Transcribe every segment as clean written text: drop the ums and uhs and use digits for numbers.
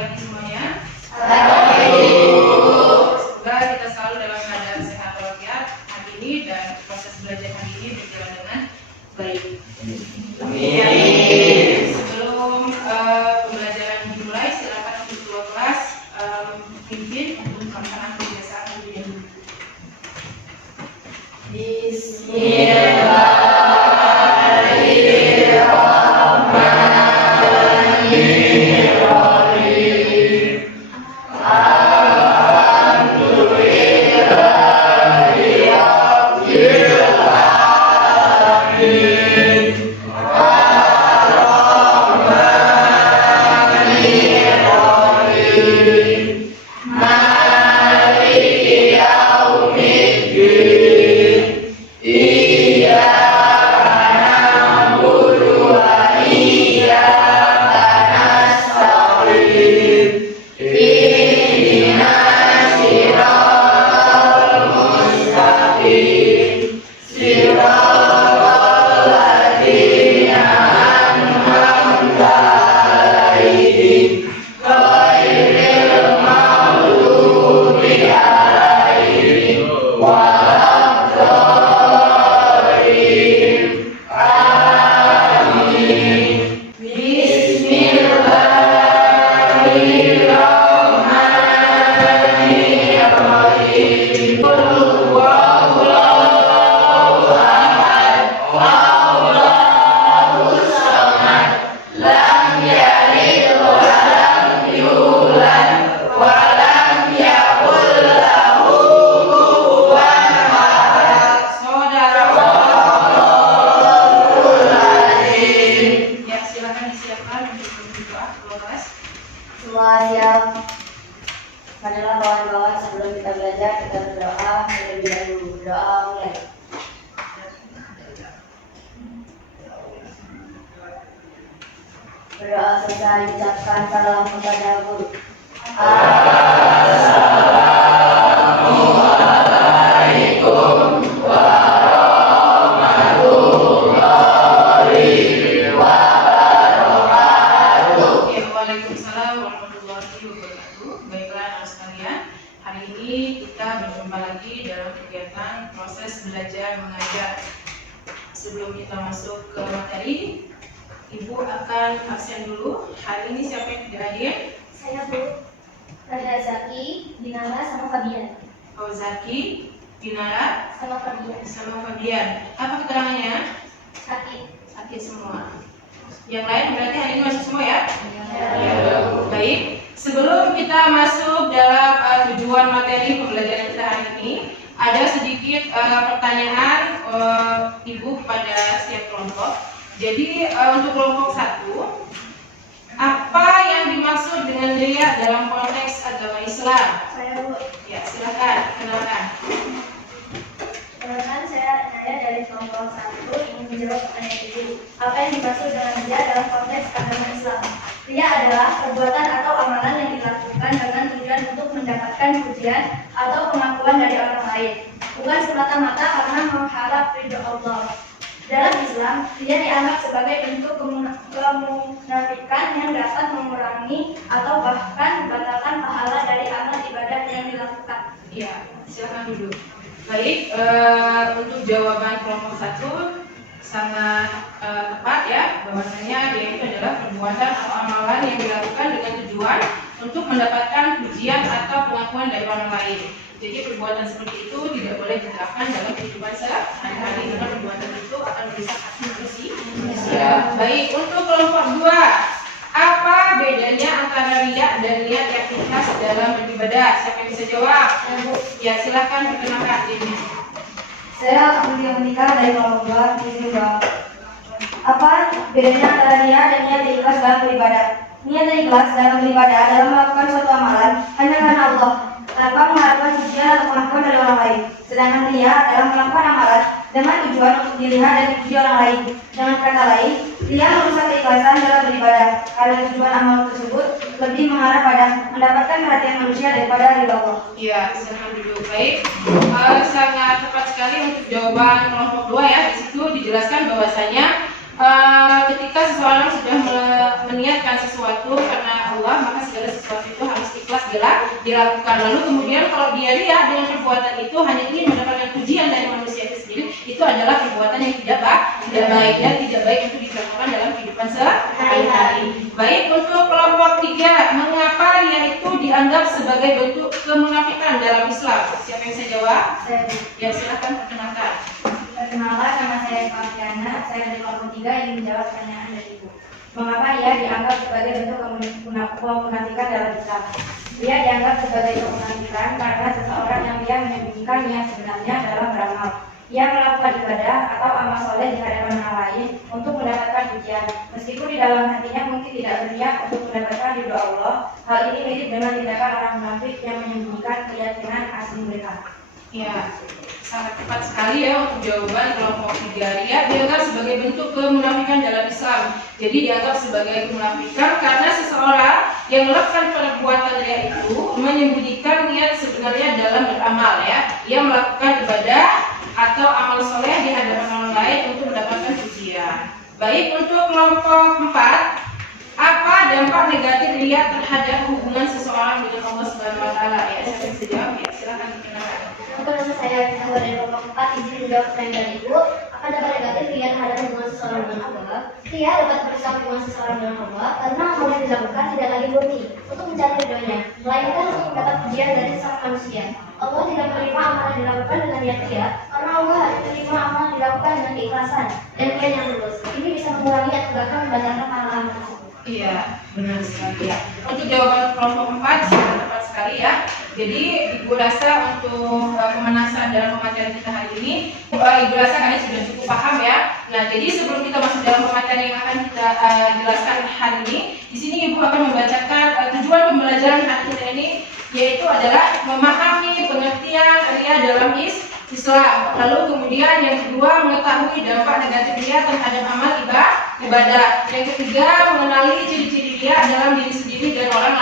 pagi semuanya. Semoga kita selalu dalam keadaan sehat walafiat hari ini dan proses belajar hari ini berjalan dengan baik. Amin. Sebelum pembelajaran dimulai, silakan untuk ketua kelas pimpin untuk pelaksanaan kebiasaan terlebih dahulu. Adalah kawan-kawan, sebelum kita belajar kita berdoa terlebih dahulu. Berdoa mulai. Berdoa selesai ucapkan salam kepada guru. Assalamualaikum warahmatullahi wabarakatuh. Waalaikumsalam warahmatullahi wabarakatuh. Baiklah anak sekalian, hari ini kita berjumpa lagi dalam kegiatan proses belajar mengajar. Sebelum kita masuk ke materi, Ibu akan absen dulu. Hari ini siapa yang tidak hadir? Saya Bu. Ada Zaki, Dinara, sama Fabian. Oh, Zaki, Dinara, Sama Fabian. sama Fabian. Apa keterangannya? Sakit. Sakit semua. Yang lain berarti hari ini masuk semua ya? Baik. Sebelum kita masuk dalam tujuan materi pembelajaran kita hari ini, ada sedikit pertanyaan Ibu kepada setiap kelompok. Jadi untuk kelompok 1, apa yang dimaksud dengan riya dalam konteks agama Islam? Saya Bu. Ya, silakan kenalkan. Perkenalkan, saya dari kelompok 1 ingin menjawab pertanyaan Ibu. Apa yang dimaksud dengan riya dalam konteks agama Islam? Riya adalah perbuatan atau amalan yang dilakukan dengan tujuan untuk mendapatkan pujian atau pengakuan dari orang lain, bukan semata-mata karena mengharap ridho Allah. Dalam Islam, riya dianggap sebagai bentuk kemunafikan yang dapat mengurangi atau bahkan membatalkan pahala dari amal ibadah yang dilakukan. Iya, silakan duduk. Baik, untuk jawaban kelompok 1 sangat tepat ya, bahwasanya dia itu adalah perbuatan atau amalan yang dilakukan dengan tujuan untuk mendapatkan pujian atau pengakuan dari orang lain. Jadi perbuatan seperti itu tidak boleh diterapkan dalam kehidupan sehari-hari karena perbuatan itu akan merusak hati manusia. Baik, untuk kelompok 2, apa bedanya antara riya dan niat yang ikhlas dalam beribadah? Siapa yang bisa jawab? Ya, silakan perkenalkan diri. Saya Amelia Menika dari kelompok 2 di sini jawab. Apa bedanya antara niat dan niat ikhlas dalam beribadah? Niat dan ikhlas dalam beribadah adalah melakukan suatu amalan hanya karena Allah, tanpa mengharapkan pujian atau pengakuan dari orang lain. Sedangkan riya adalah melakukan amalan dengan tujuan untuk dilihat dan dipuji orang lain. Dengan kata lain, riya merusak keikhlasan dalam beribadah karena tujuan amal tersebut lebih mengarah pada mendapatkan perhatian manusia daripada ridho Allah. Iya, silakan duduk. Baik, sangat tepat sekali untuk jawaban kelompok 2 ya. Di situ dijelaskan bahwasanya ketika seseorang sudah meniatkan sesuatu karena Allah, maka segala sesuatu dilakukan. Lalu kemudian kalau dia riya dengan perbuatan itu hanya ingin mendapatkan pujian dari manusia itu sendiri, itu adalah perbuatan yang tidak baik dan tidak baik untuk dilakukan dalam kehidupan sehari-hari. Baik, untuk kelompok 3, mengapa riya itu dianggap sebagai bentuk kemunafikan dalam Islam? Siapa yang saya jawab? Ya, silakan perkenalkan. Perkenalkan, nama saya Fafiana. Saya dari kelompok 3 ingin menjawab pertanyaan dari Ibu. Mengapa ia dianggap sebagai bentuk kemunafikan dalam Islam? Ia dianggap sebagai kemunafikan karena seseorang yang dia menyembunyikan niat sebenarnya dalam beramal. Ia melakukan ibadah atau amal soleh di hadapan orang lain untuk mendapatkan pujian, meskipun di dalam hatinya mungkin tidak berniat untuk mendapatkan ridho Allah. Hal ini mirip dengan tindakan orang munafik yang menyembunyikan keyakinan asli mereka. Ya, sangat tepat sekali ya untuk jawaban kelompok 3. Riya dianggap sebagai bentuk kemunafikan dalam Islam. Jadi dianggap sebagai kemunafikan karena seseorang yang melakukan perbuatan riya itu menyembunyikan niat sebenarnya dalam beramal ya. Ia melakukan ibadah atau amal soleh di hadapan orang lain untuk mendapatkan pujian. Baik, untuk kelompok 4, apa dampak negatif riya terhadap hubungan seseorang dengan Allah Subhanahu wa taala? Ya, saya bisa jawab ya, silakan dikenalkan. Untuk nama saya Rizal dari kelompok 4, izin menjawab pertanyaan dari Ibu. Apa dampak negatif riya terhadap hubungan seseorang dengan Allah? Riya dapat merusak hubungan seseorang dengan Allah karena amal yang dilakukan tidak lagi murni untuk mencari ridhonya, melainkan untuk mendapat pujian dari sang manusia. Allah tidak menerima amal yang dilakukan dengan niat riya karena Allah hanya menerima amal yang dilakukan dengan keikhlasan dan niat yang lurus. Ini bisa mengurangi atau bahkan membatalkan amalan tersebut. Iya, benar sekali ya. Untuk jawaban kelompok 4 sangat tepat sekali ya. Jadi Ibu rasa untuk pemanasan dalam pematerian kita hari ini, Ibu rasa kalian sudah cukup paham ya. Nah, jadi sebelum kita masuk dalam pematerian yang akan kita jelaskan hari ini, di sini Ibu akan membacakan tujuan pembelajaran hari kita ini, yaitu adalah memahami pengertian riya dalam Islam. Lalu kemudian yang kedua, mengetahui dampak negatif riya terhadap amal ibadah. Yang ketiga, mengenali ciri-ciri riya dalam diri sendiri dan orang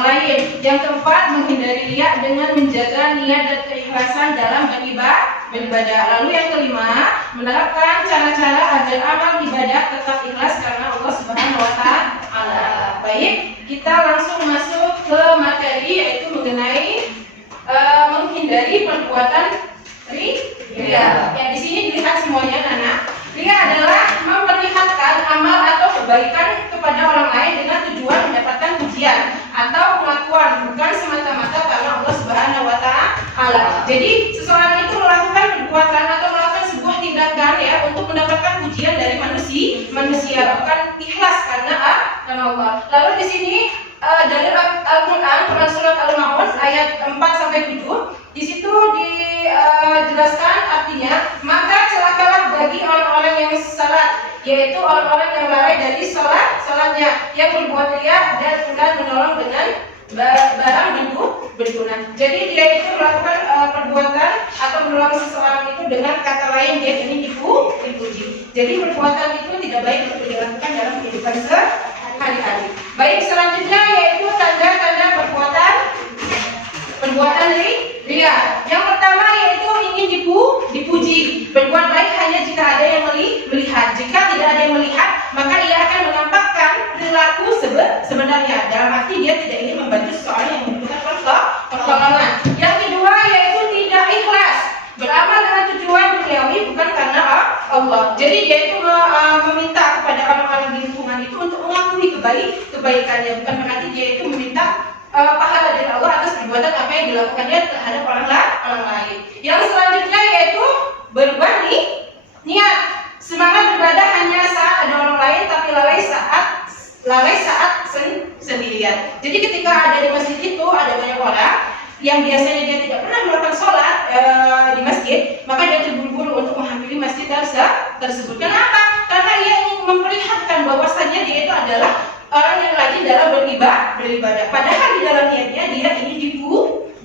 lain. Yang keempat, menghindari riya dengan menjaga niat dan keikhlasan dalam beribadah. Lalu yang kelima, menerapkan cara-cara agar amal ibadah tetap ikhlas karena Allah Subhanahu wa taala. Baik, kita langsung masuk ke materi, yaitu mengenai menghindari perbuatan riya. Ya, di sini dilihat semuanya, Nana. Riya adalah memperlihatkan amal atau kebaikan kepada orang lain dengan tujuan mendapatkan pujian atau pengakuan, bukan semata-mata karena Allah Subhanahu wa taala. Jadi seseorang itu melakukan perbuatan atau melakukan sebuah tindakan ya untuk mendapatkan pujian dari manusia, bukan ikhlas karena Allah. Lalu di sini dari Al-Quran, Quran surat Al-Maun ayat 4 sampai 7, di situ dijelaskan artinya, maka celakalah bagi orang-orang yang salat, yaitu orang-orang yang lalai dari salatnya, yang berbuat riya dan enggan menolong dengan barang berguna. Jadi dia itu melakukan perbuatan atau menolong seseorang itu dengan kata lain dia ingin dipuji. Jadi perbuatan itu tidak baik untuk dilakukan dalam kehidupan sehari-hari. Baik, selanjutnya yaitu tanda-tanda perbuatan riya. Yang pertama yaitu ingin dipuji. Berbuat baik hanya jika ada yang melihat. Jika tidak ada yang melihat, maka ia akan menampakkan perilaku sebenarnya. Dalam arti dia tidak ingin membantu seseorang yang membutuhkan pertolongan. Yang kedua yaitu tidak ikhlas. Beramal dengan tujuan duniawi bukan karena Allah. Jadi dia itu meminta kepada orang-orang di lingkungan itu untuk mengakui kebaikannya, bukan berarti dia itu meminta pahala dari Allah atas perbuatan apa yang dilakukannya terhadap orang lain. Yang selanjutnya yaitu berubah niat. Semangat beribadah hanya saat ada orang lain, tapi lalai saat sendirian. Jadi ketika ada di masjid itu ada banyak orang yang biasanya dia tidak pernah melakukan sholat di masjid, maka dia terburu-buru untuk menghampiri masjid tersebut. Kenapa? Karena ia ingin memperlihatkan bahwasannya dia itu adalah orang yang rajin dalam beribadah. Padahal di dalam niatnya dia ingin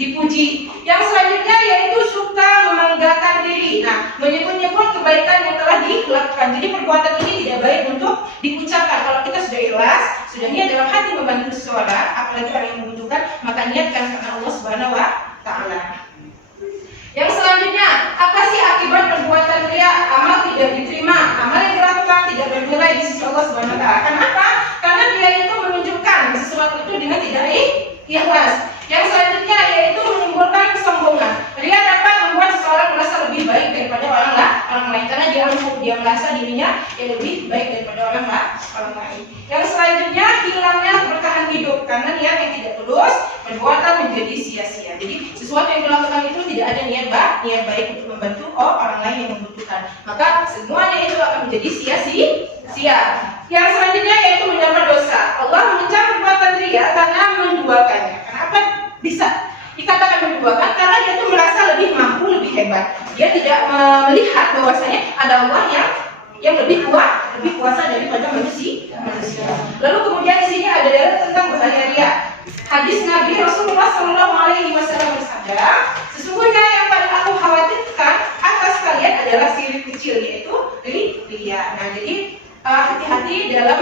dipuji. Yang selanjutnya yaitu suka membanggakan diri. Nah, menyebut-nyebut kebaikan yang telah dilakukan. Jadi perbuatan ini tidak baik untuk diucapkan. Kalau kita sudah ikhlas, sudah niat dalam hati membantu seseorang, apalagi orang yang membutuhkan, maka niatkan karena Allah Subhanahu wa taala. Yang selanjutnya, apa sih akibat perbuatan riya? Amal tidak diterima, amal yang dilakukan tidak bernilai di sisi Allah Subhanahu wa taala. Kenapa? Karena dia itu menunjukkan sesuatu itu dengan tidak ikhlas. Yang selanjutnya yaitu menimbulkan kesombongan. Ria dapat membuat seseorang merasa lebih baik daripada orang lain karena dia merasa dirinya yang lebih baik daripada orang lain. Yang selanjutnya hilangnya keberkahan hidup karena niat yang tidak tulus, perbuatan menjadi sia-sia. Jadi sesuatu yang dilakukan itu tidak ada niat baik untuk membantu orang lain yang membutuhkan. Maka semuanya itu akan menjadi sia-sia. Yang selanjutnya yaitu mendapat dosa. Allah mencap perbuatan ria karena menduakannya. Kenapa bisa dikatakan menduakan? Karena dia itu merasa lebih mampu, lebih hebat. Dia tidak melihat bahwasanya ada Allah yang lebih kuasa daripada manusia. Lalu kemudian di sini ada tentang bahaya ria. Hadis Nabi Rasulullah SAW bersabda, sesungguhnya yang paling aku khawatirkan atas kalian adalah syirik kecil, yaitu ria. Nah, jadi hati-hati dalam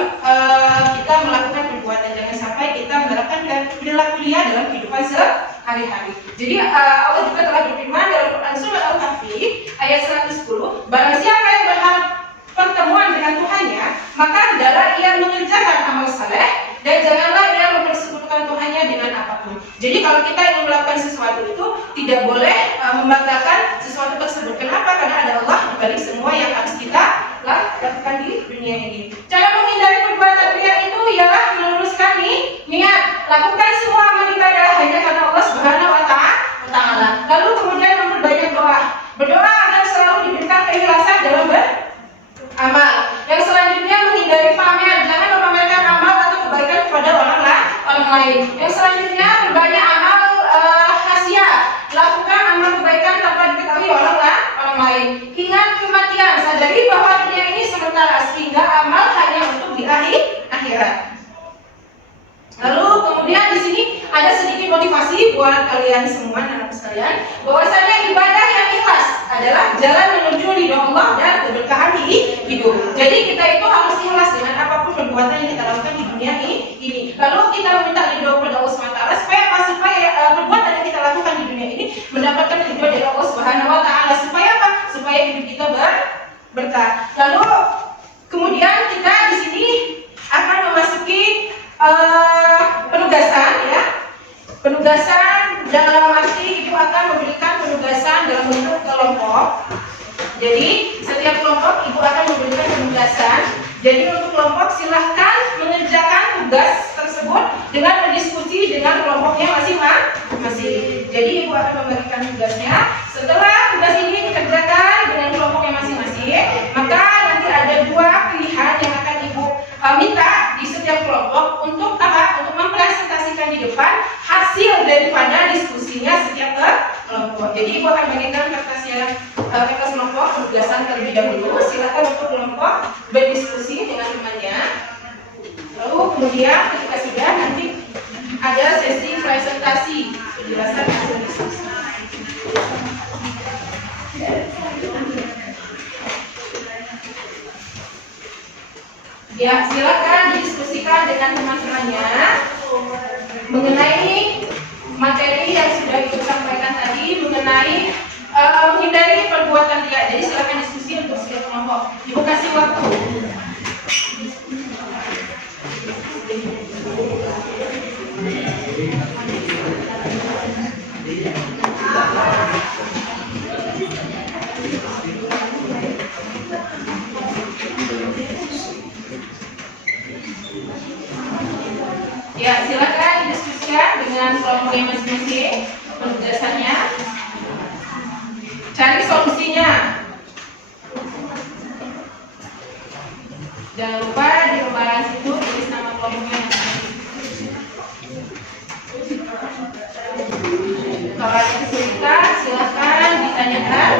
kita melakukan perbuatan, jangan sampai kita menerapkan perilaku ria dalam kehidupan sehari-hari. Jadi Allah juga telah berfirman dalam Quran Surah Al-Kahfi ayat 110, barang siapa yang berharap pertemuan dengan Tuhannya, maka hendaklah ia mengerjakan amal saleh dan janganlah ia mempersekutukan Tuhannya dengan apapun. Jadi kalau kita ingin melakukan sesuatu itu tidak boleh membanggakan sesuatu tersebut. Kenapa? Karena ada Allah di balik semua yang harus kita lakukan di dunia ini. Cara menghindari perbuatan ria itu ialah meluruskan niat. Lakukan semua amal ibadah hanya karena Allah Subhanahu wa Ta'ala. Lalu kemudian memperbanyak doa. Berdoa agar selalu diberikan keikhlasan dalam beramal. Yang selanjutnya menghindari pamer. Jangan memamerkan amal atau kebaikan kepada orang lain. Yang selanjutnya berbanyak amal khasiat. Lakukan amal kebaikan tanpa diketahui orang lain. Ingat kematian. Sadari bahwa dunia ini sementara, sehingga amal hanya untuk di akhirat. Lalu kemudian di sini ada sedikit motivasi buat kalian semua, anak sekalian, bahwasanya ibadah yang ikhlas adalah jalan menuju ridho Allah dan keberkahan hidup. Jadi kita itu harus ikhlas dengan apapun perbuatan yang kita lakukan di dunia ini. Lalu kita meminta ridho kepada Allah SWT supaya apa? Supaya perbuatan yang kita lakukan di dunia ini mendapatkan ridho dari Allah Subhanahu wa Ta'ala. Supaya apa? Supaya hidup kita berkah. Lalu kemudian kita di sini akan memasuki penugasan dalam arti ibu akan memberikan penugasan dalam bentuk kelompok. Jadi setiap kelompok ibu akan memberikan penugasan. Jadi untuk kelompok silahkan mengerjakan tugas tersebut dengan berdiskusi dengan kelompoknya masing-masing. Jadi ibu akan membagikan tugasnya. Setelah tugas ini dikerjakan dengan kelompoknya masing-masing, maka nanti ada dua pilihan yang akan ibu minta di setiap kelompok untuk apa? Untuk mempresentasikan di depan hasil daripada diskusinya setiap kelompok. Jadi ibu akan bagikan kertas kelompok penugasan terlebih dahulu. Silakan untuk kelompok berdiskusi dengan temannya. Lalu kemudian ketika sudah nanti ada sesi presentasi penjelasan hasil diskusi. Ya, silakan didiskusikan dengan teman-temannya mengenai materi yang sudah Ibu sampaikan tadi, mengenai menghindari perbuatan ria. Jadi silakan diskusi untuk setiap kelompok. Ibu kasih waktu. Ya, silakan didiskusikan dengan kelompoknya masing-masing penugasannya. Cari solusinya. Jangan lupa di lembaran situ tulis nama kelompoknya. Kalau ada kesulitan, silakan ditanyakan.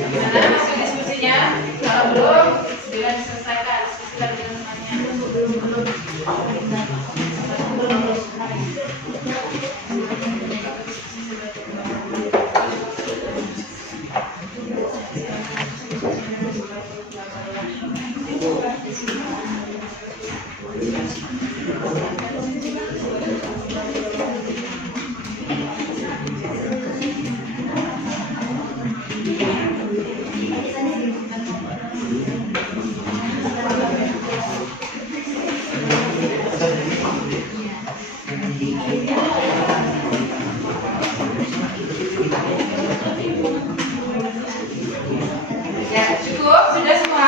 Gimana hasil diskusinya? Kalau belum, segera diselesaikan diskusi lagi dengan temannya. Ya, cukup? Sudah semua?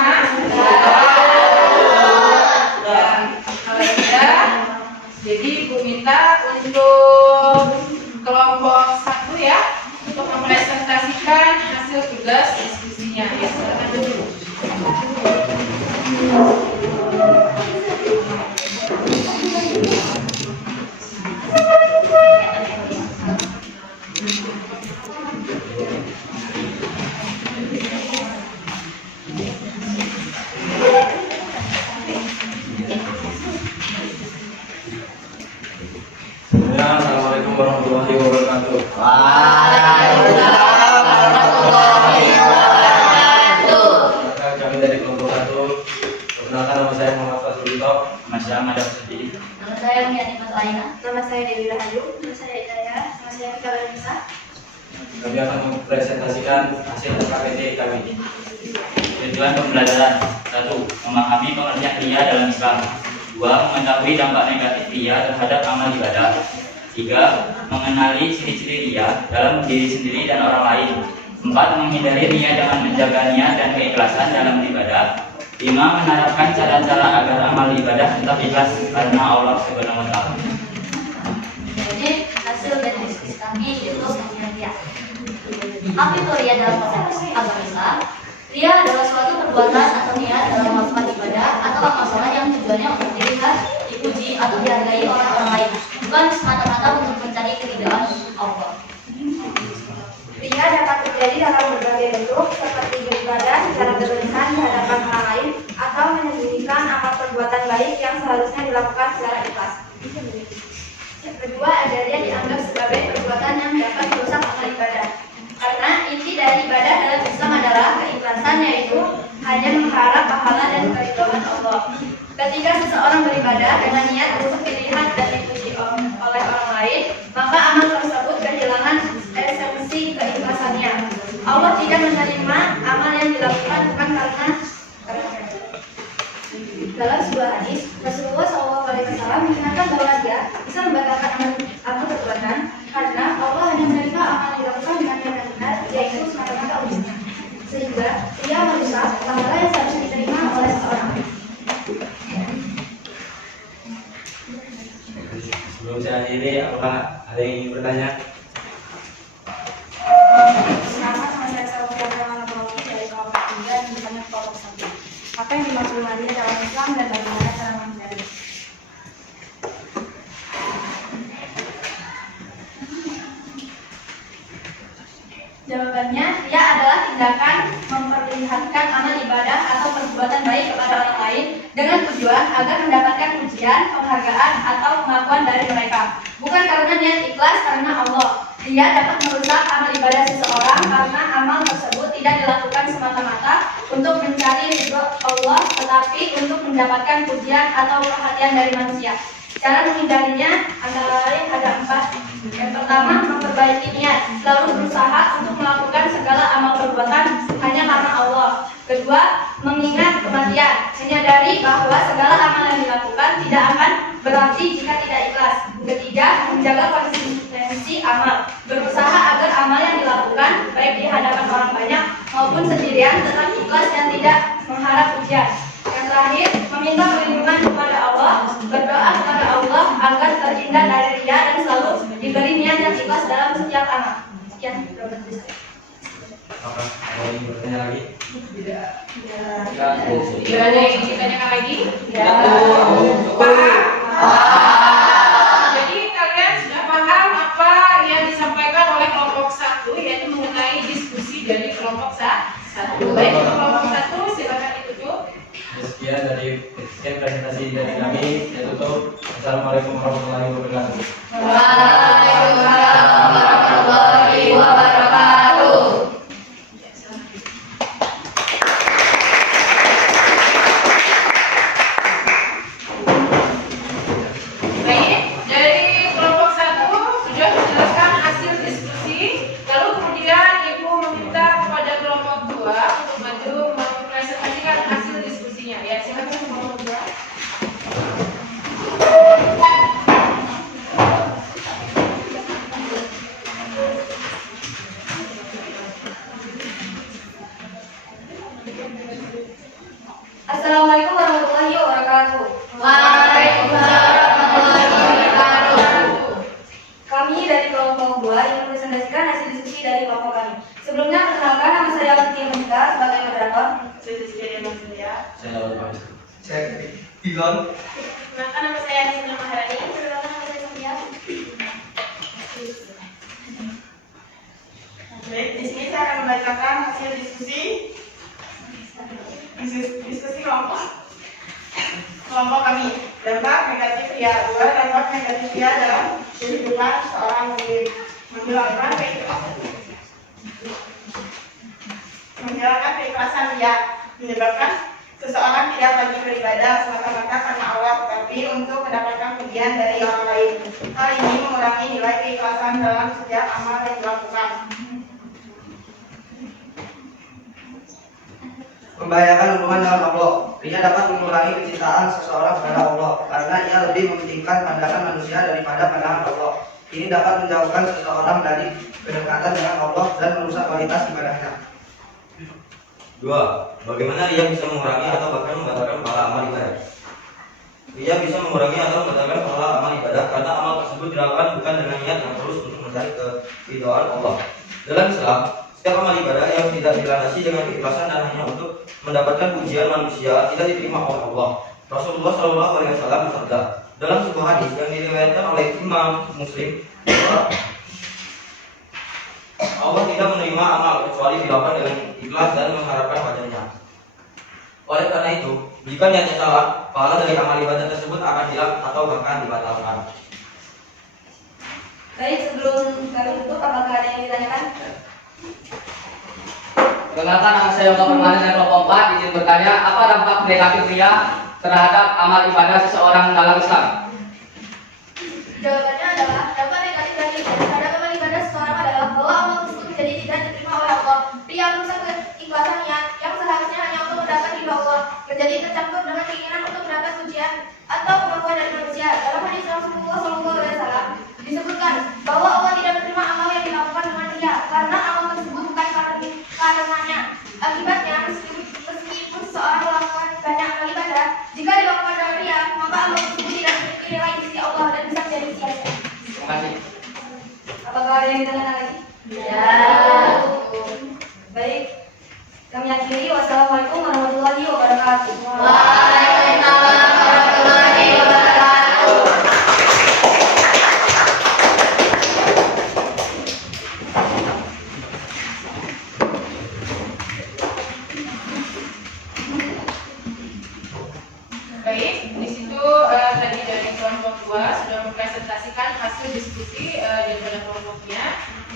Ya, kalau sudah, jadi Ibu minta untuk kelompok 1 ya, untuk mempresentasikan hasil tugas diskusinya. Ya, silakan dulu. Assalamualaikum warahmatullahi wabarakatuh. Kami dari kelompok 1. Perkenalkan, nama saya Muhammad Fasulito. Mas Ahmad Abdi. Nama saya Miati Fatlaina. Nama saya Dewi Rahayu. Nama saya Hidayah. Nama saya Fika Balanisa. Kami akan mempresentasikan hasil KPT kami. Tujuan pembelajaran: 1. Memahami pengertian ria dalam Islam. 2. Mengetahui dampak negatif ria terhadap amal ibadah. 3. Mengenali ciri-ciri ria dalam diri sendiri dan orang lain. 4. Menghindari ria dengan menjaga niat dan keikhlasan dalam ibadah. 5. Menerapkan cara-cara agar amal ibadah tetap ikhlas karena Allah Subhanahu wa Ta'ala. Jadi hasil dari diskusi kami itu mengenai ria. Apa itu ria dalam konsep agama Islam? Ria adalah suatu perbuatan atau niat dalam melakukan ibadah atau amal sholat yang tujuannya untuk dilihat, dipuji atau dihargai orang lain, bukan semata-mata untuk mencari keridhaan Allah. Ria dapat terjadi dalam berbagai bentuk seperti beribadah secara berlebihan di hadapan orang lain atau menyembunyikan amal perbuatan baik yang seharusnya dilakukan secara ikhlas. Yang kedua, ada ria dianggap sebagai perbuatan yang dapat merusak amal ibadah. Karena inti dari ibadah dalam Islam adalah keikhlasan, yaitu hanya mengharap pahala dan keridhaan Allah. Ketika seseorang beribadah dengan niat untuk dilihat dan dipuji oleh orang lain, maka amal tersebut kehilangan esensi keikhlasannya. Allah tidak menerima amal yang dilakukan bukan karena dalam sebuah hadis, Rasulullah SAW mengingatkan bahwa dia bisa membatalkan amal perbuatan karena Allah hanya menerima amal yang dilakukan dengan niat yang benar, yaitu semata-mata untuknya. Sehingga ia merusak pahala yang seharusnya diterima oleh seseorang. Sebelum saya akhiri, apakah ada yang ingin bertanya? Selamat, nama saya Salvia Pramana dari kelompok 3 dan bertanya kelompok 1. Apa yang dimaksud dengan ria dalam Islam dan bagaimana cara menghindari? Jawabannya, ria adalah tindakan memperlihatkan amal ibadah atau perbuatan baik kepada orang lain dengan tujuan agar mendapatkan pujian, penghargaan, atau pengakuan dari mereka. Bukan karena niat ikhlas karena Allah. Ria dapat merusak amal ibadah seseorang karena amal tersebut tidak dilakukan semata-mata untuk mencari ridho Allah, tetapi untuk mendapatkan pujian atau perhatian dari manusia. Cara menghindarinya antara lain ada 4. Yang pertama, memperbaiki niat, selalu berusaha untuk melakukan segala segala amal perbuatan hanya karena Allah. Kedua, mengingat kematian, menyadari bahwa segala amal yang dilakukan tidak akan berarti jika tidak ikhlas. Ketiga, menjaga konsistensi amal, berusaha agar amal yang dilakukan baik di hadapan orang banyak maupun sendirian tetap ikhlas dan tidak mengharap pujian. Yang terakhir, meminta perlindungan kepada Allah, berdoa kepada Allah agar terhindar dari riya dan selalu diberi niat yang ikhlas dalam setiap amal. Sekian. Apa? Ada yang bertanya lagi? Tidak. Tidak. Tidak ada yang ingin ditanyakan lagi? Ya. Paham? Jadi kalian sudah paham apa yang disampaikan oleh kelompok 1, yaitu mengenai diskusi dari kelompok 1. Baik, untuk kelompok 1 silakan ditutup. Sekian presentasi dari kami. Saya tutup. Assalamualaikum warahmatullahi wabarakatuh. Waalaikumsalam warahmatullahi wabarakatuh. Baik, dari kelompok 1 sudah menjelaskan hasil diskusi. Lalu kemudian Ibu meminta kepada kelompok 2 untuk maju mempresentasikan hasil diskusinya. Ya, silakan kelompok 2. Assalamualaikum warahmatullahi wabarakatuh. Waalaikumsalam warahmatullahi wabarakatuh. Kami dari kelompok 2 ingin mempresentasikan hasil diskusi dari kelompok kami. Sebelumnya perkenalkan, nama saya Putri Monika sebagai moderator. Saya lawan Pak. Saya Ilon. Perkenalkan nama saya Nisna Maharani. Perkenalkan nama saya Sofia. Baik, di sini saya akan membacakan hasil diskusi kelompok kami. Dampak negatif ria. 2 dampak negatif ria dalam kehidupan seorang menjalankan keikhlasan ria menyebabkan seseorang tidak lagi beribadah semata-mata karena Allah, tetapi untuk mendapatkan pujian dari orang lain. Hal ini mengurangi nilai keikhlasan dalam setiap amal yang dilakukan. Membahayakan hubungan dengan Allah. Ria dapat mengurangi kecintaan seseorang kepada Allah karena ia lebih mementingkan pandangan manusia daripada pandangan Allah. Ini dapat menjauhkan seseorang dari kedekatan dengan Allah dan merusak kualitas ibadahnya. 2. Bagaimana ria bisa mengurangi atau bahkan membatalkan pahala amal ibadah? Ria bisa mengurangi atau membatalkan pahala amal ibadah karena amal tersebut dilakukan bukan dengan niat yang terus untuk mencari keridhaan Allah. Dalam Islam, setiap amal ibadah yang tidak dilandasi dengan keikhlasan dan hanya untuk mendapatkan pujian manusia tidak diterima oleh Allah. Rasulullah SAW bersabda dalam sebuah hadis yang diriwayatkan oleh Imam Muslim, Allah tidak menerima amal kecuali dilakukan dengan ikhlas dan mengharapkan wajahnya. Oleh karena itu, jika niatnya salah, pahala dari amal ibadah tersebut akan hilang atau bahkan dibatalkan. Baik, sebelum kami tutup, apakah ada yang ditanyakan? Perkenalkan, nama saya Yoga Permana dari kelompok 4. Izin bertanya, apa dampak negatif ria terhadap amal ibadah seseorang dalam Islam? Jawabannya adalah dampak negatif dari terhadap amal ibadah seseorang adalah bahwa amal tersebut menjadi tidak diterima oleh Allah. Ria merusak keikhlasan niat yang seharusnya hanya untuk mendapat ridho Allah, menjadi tercampur dengan keinginan untuk mendapat pujian atau pengakuan dari manusia. Dalam hadis Rasulullah SAW disebutkan bahwa Allah tidak menerima amal yang dilakukan dengan ria karena amal tersebut bukan karenanya. Akibatnya, meskipun seseorang melakukan banyak amal ibadah, jika dilakukan dengan ria, maka amal tersebut tidak memiliki nilai di sisi Allah dan bisa menjadi sia-sia. Terima kasih. Apakah ada yang ditanyakan lagi? Ya. Baik, kami akhiri. Wassalamualaikum warahmatullahi wabarakatuh. Waalaikumsalam warahmatullahi wabarakatuh. Baik, di situ tadi dari kelompok 2 sudah mempresentasikan hasil diskusi daripada kelompoknya.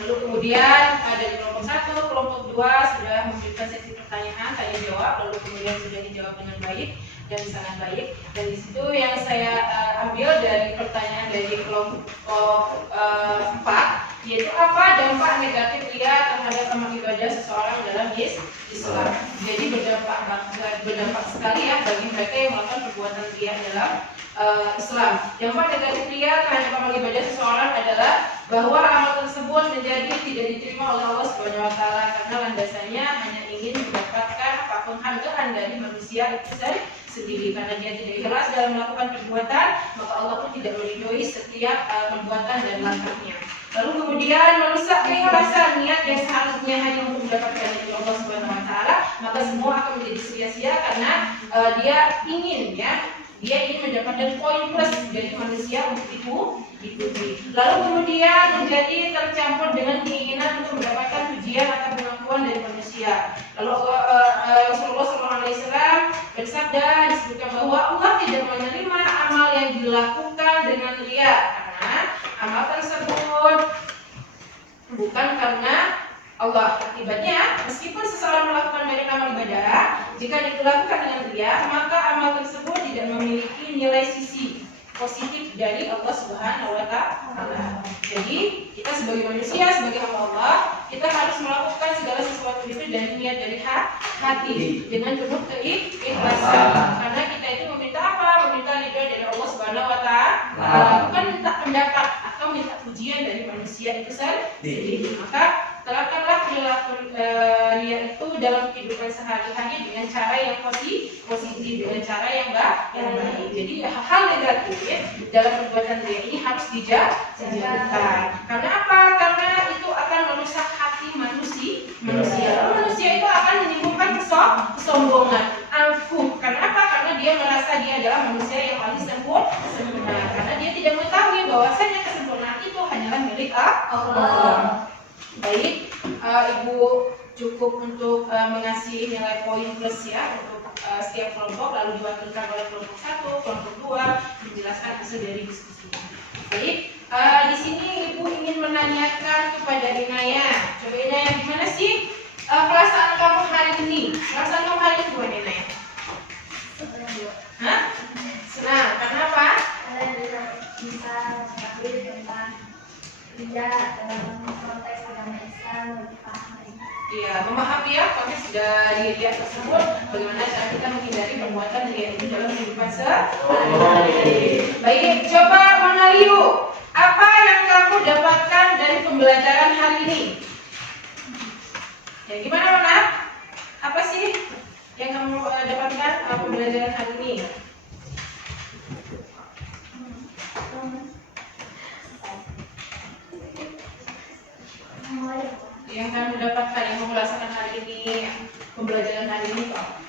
Lalu kemudian dari kelompok 1, kelompok 2 sudah memberikan sesi pertanyaan, tanya jawab, lalu kemudian sudah dijawab dengan baik dan sangat baik. Dan di situ yang saya ambil dari pertanyaan dari kelompok 4, yaitu apa dampak negatif ria terhadap amal ibadah seseorang dalam Islam. Jadi berdampak sekali ya bagi mereka yang melakukan perbuatan riya dalam Islam. Dampak negatif riya terhadap amal ibadah seseorang adalah bahwa amal tersebut menjadi tidak diterima oleh Allah Subhanahu wa taala karena landasannya hanya ingin mendapatkan penghargaan dari manusia itu sendiri. Karena dia tidak ikhlas dalam melakukan perbuatan, maka Allah pun tidak meridhoi setiap perbuatan dan langkahnya. Lalu kemudian merusak keikhlasan niat yang seharusnya hanya untuk mendapatkan dari Allah Subhanahu wa taala, maka semua akan menjadi sia-sia karena dia ingin mendapatkan poin plus dari manusia untuk diikuti. Lalu kemudian menjadi tercampur dengan keinginan untuk mendapatkan pujian atau pengakuan dari manusia. Lalu Rasulullah SAW bersabda disebutkan bahwa Allah tidak menerima amal yang dilakukan dengan riya karena amal tersebut bukan karena Allah. Akibatnya, meskipun seseorang melakukan banyak amal ibadah, jika dilakukan dengan riya, maka amal tersebut tidak memiliki nilai sisi positif dari Allah Subhanahu wa taala. Jadi, kita sebagai manusia, sebagai hamba Allah, kita harus melakukan segala sesuatu itu dari niat dari hati dengan penuh keikhlasan. Karena kita itu meminta apa? Meminta ridho dari Allah Subhanahu wa taala, bukan minta pendapat atau minta pujian dari manusia itu sendiri. Maka terapkanlah perilaku riya itu dalam kehidupan sehari-hari dengan cara yang positif, dengan cara yang baik. Jadi hal negatif dalam perbuatan riya ini harus dijauhkan. Karena apa? Karena itu akan merusak hati manusia. Manusia itu akan menimbulkan kesombongan, angkuh. Karena apa? Karena dia merasa dia adalah manusia yang paling sempurna. Karena dia tidak mengetahui bahwasanya kesempurnaan itu hanyalah milik Allah. Baik, Ibu cukup untuk mengasih nilai poin plus ya untuk setiap kelompok, lalu diwakilkan oleh kelompok 1, kelompok 2 menjelaskan hasil dari diskusi. Baik, di sini Ibu ingin menanyakan kepada Inaya. Coba Inaya, gimana sih perasaan kamu hari ini? Perasaan kamu hari ini gimana Inaya? Hah? Senang, kenapa? Bisa mengetahui tentang tidak dalam konteks agama Islam lebih paham. Iya, memahami ya konteks dari riya tersebut, bagaimana cara kita menghindari perbuatan riya itu dalam kehidupan sehari-hari. Baik, coba Monaliu, apa yang kamu dapatkan dari pembelajaran hari ini? Ya, gimana Mona? Apa sih yang kamu dapatkan pembelajaran hari ini? Yang kamu dapatkan, yang kamu rasakan hari ini, pembelajaran hari ini Pak?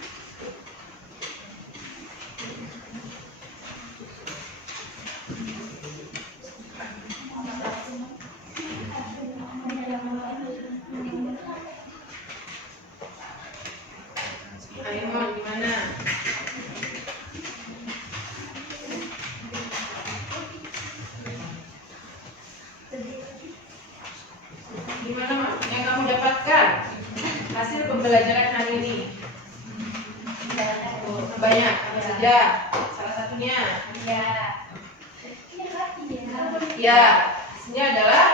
Aimon, gimana? Gimana Mak? Yang kamu dapatkan hasil pembelajaran hari ini? Banyak, apa saja? Salah satunya? Ya, hasilnya adalah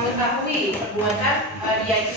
mengetahui perbuatan riya itu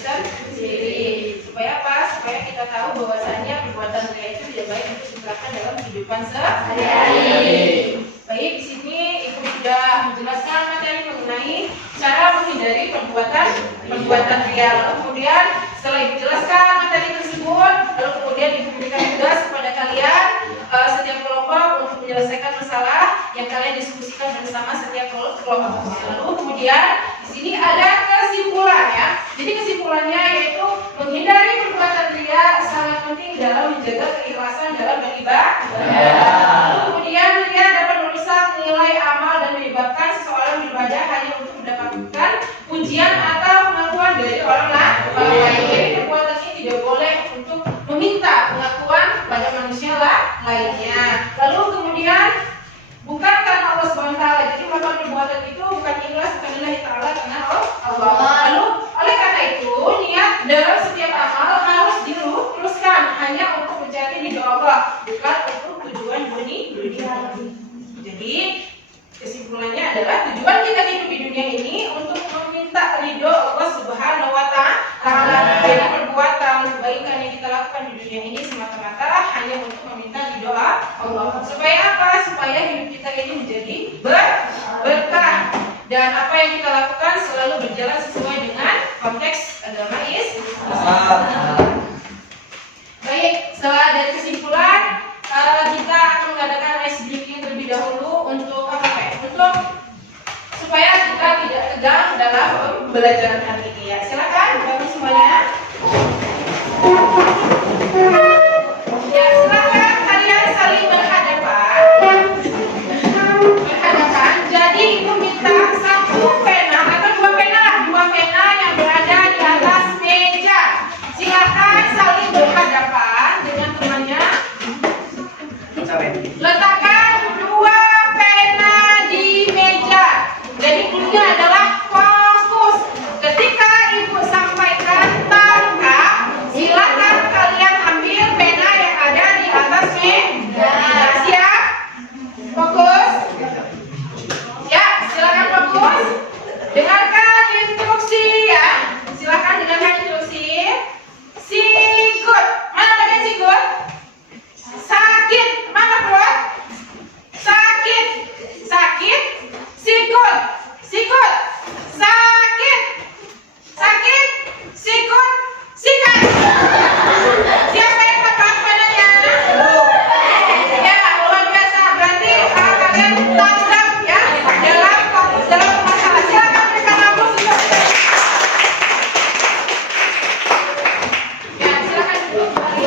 sendiri. Supaya apa? Supaya kita tahu bahwasannya perbuatan riya itu tidak baik untuk diterapkan dalam kehidupan sehari-hari. Baik, di sini Ibu sudah menjelaskan materi mengenai cara menghindari perbuatan riya. Lalu kemudian setelah Ibu jelaskan materi tersebut, lalu kemudian Ibu berikan tugas kepada kalian setiap kelompok untuk menyelesaikan masalah yang kalian diskusikan bersama setiap kelompok. Lalu kemudian di sini ada kesimpulan ya. Jadi kesimpulannya yaitu menghindari perbuatan riya sangat penting dalam menjaga keikhlasan dalam beribadah. Lalu kemudian riya dapat merusak nilai amal dan menyebabkan seseorang beribadah hanya untuk mendapatkan pujian atau pengakuan dari orang lain. Jadi perbuatan ini tidak boleh untuk meminta pengakuan pada manusia lainnya. Lalu kemudian bukan karena Allah SWT. Jadi melakukan perbuatan itu bukan ikhlas, bukan lillahi ta'ala, karena Allah. Lalu oleh karena itu niat dalam setiap amal harus diluruskan hanya untuk mencari ridho Allah, bukan untuk tujuan dunia. Jadi kesimpulannya adalah tujuan kita hidup di dunia ini untuk meminta ridho Allah Subhanahu wa Ta'ala. Jadi perbuatan kebaikan yang kita lakukan di dunia ini semata-mata hanya untuk meminta doa Allah. Supaya apa? Supaya hidup kita ini menjadi berkah dan apa yang kita lakukan selalu berjalan sesuai dengan konteks agama Islam. Baik, setelah dari kesimpulan kita akan mengadakan ice breaking terlebih dahulu untuk apa ya? Untuk supaya kita tidak tegang dalam pembelajaran hari ini ya. Silakan bagi semuanya. Ya, silakan kalian saling berhadapan. Jadi ibu minta satu pena atau dua pena yang berada di atas meja. Silakan saling berhadapan dengan temannya. Letakkan dua pena di meja. Jadi kuncinya adalah fokus. Ketika ibu sampaikan tangkap, silakan kalian ambil pena yang ada di atas meja. Siap? Fokus. Ya, silakan fokus. Dengarkan instruksi ya. Silakan dengarkan instruksi. Sikut. Mana bagian sikut? Sakit. Mana perut? Sakit. Sakit. Sikut. Sikut. Sakit. Sakit. Sikut. Sikat. Siapa yang dapat penanya? Ya, luar biasa. Berarti kalian tanggap ya dalam fokus dalam masalah. Silakan berikan aplaus untuk kita. Ya, silakan duduk kembali.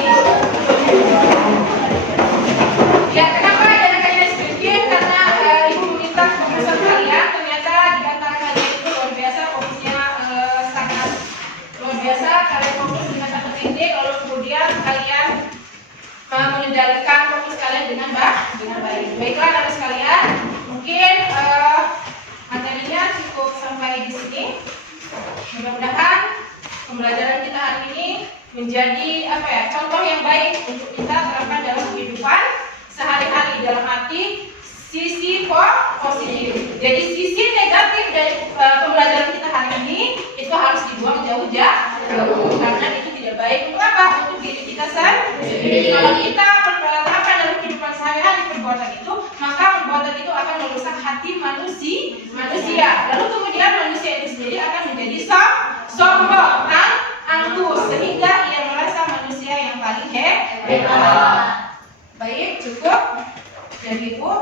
Ya, kenapa adakan ice breaking? Karena ibu meminta fokusan kalian. Ternyata di antara kalian itu luar biasa fokusnya sangat luar biasa. Kalian fokus dengan sangat tinggi. Lalu kemudian kalian mengendalikan fokus kalian dengan baik. Baiklah anak sekalian, mungkin materinya cukup sampai di sini. Mudah-mudahan pembelajaran kita hari ini menjadi contoh yang baik untuk kita terapkan dalam kehidupan sehari-hari, dalam arti sisi positif. Jadi sisi negatif dari pembelajaran kita hari ini itu harus dibuang jauh-jauh karena itu tidak baik untuk apa? Untuk diri kita sendiri. Kalau kita terapkan dalam kehidupan sehari-hari perbuatan itu, maka perbuatan itu akan merusak hati manusia. Lalu kemudian manusia itu sendiri akan menjadi sombong, angkuh, sehingga ia merasa manusia yang paling hebat. Baik, cukup. Jadi ibu,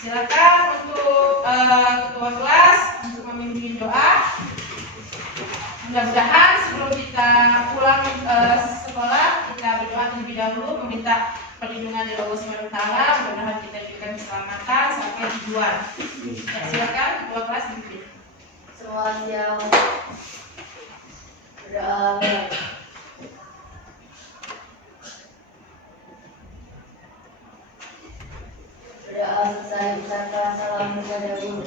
silakan untuk ketua kelas untuk memimpin doa. Mudah-mudahan sebelum kita pulang sekolah kita berdoa terlebih dahulu meminta perlindungan dari Allah Subhanahu wa Ta'ala. Mudah-mudahan kita diberikan keselamatan sampai tujuan. Ya, silakan ketua kelas memimpin. Semua siap berdoa. Berdoa selesai ucapkan salam kepada guru.